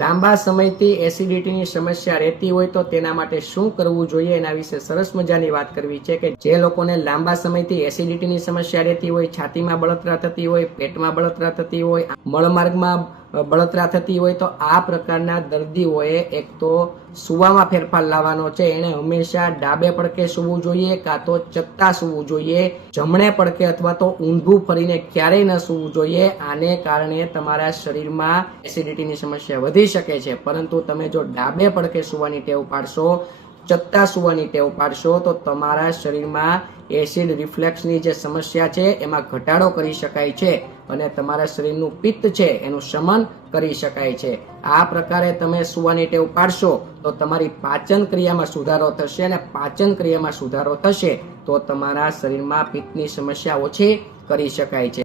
લાંબા સમયથી એસિડિટીની સમસ્યા રહેતી હોય તો તેના માટે શું કરવું જોઈએ એના વિશે સરસ મજાની વાત કરવી છે કે જે લોકોને લાંબા સમયથી એસિડિટીની સમસ્યા રહેતી હોય, છાતીમાં બળતરા થતી હોય, પેટમાં બળતરા થતી હોય, મળમાર્ગમાં બળતરા થતી હોય તો આ પ્રકારના દર્દીઓએ એક તો સૂવામાં ફેરફાર લાવવાનો છે. એને હંમેશા ડાબે પડખે સૂવું જોઈએ કાં તો ચત્તા સૂવું જોઈએ. જમણે પડખે અથવા તો ઊંધું ફરીને ક્યારેય ન સૂવું જોઈએ. આને કારણે તમારા શરીરમાં એસિડિટીની સમસ્યા વધી શકે છે. પરંતુ તમે જો ડાબે પડખે સૂવાની ટેવ પાડશો, ચત્તા સૂવાની ટેવ પાડશો તો તમારા શરીરમાં એસિડ રિફ્લેક્સની જે સમસ્યા છે એમાં ઘટાડો કરી શકાય છે અને તમારા શરીરનું પિત્ત છે એનું શમન કરી શકાય છે. આ પ્રકારે તમે સૂવાની ટેવ પાડશો તો તમારી પાચન ક્રિયામાં સુધારો થશે અને પાચન ક્રિયામાં સુધારો થશે તો તમારા શરીરમાં પિત્તની સમસ્યા ઓછી કરી શકાય છે.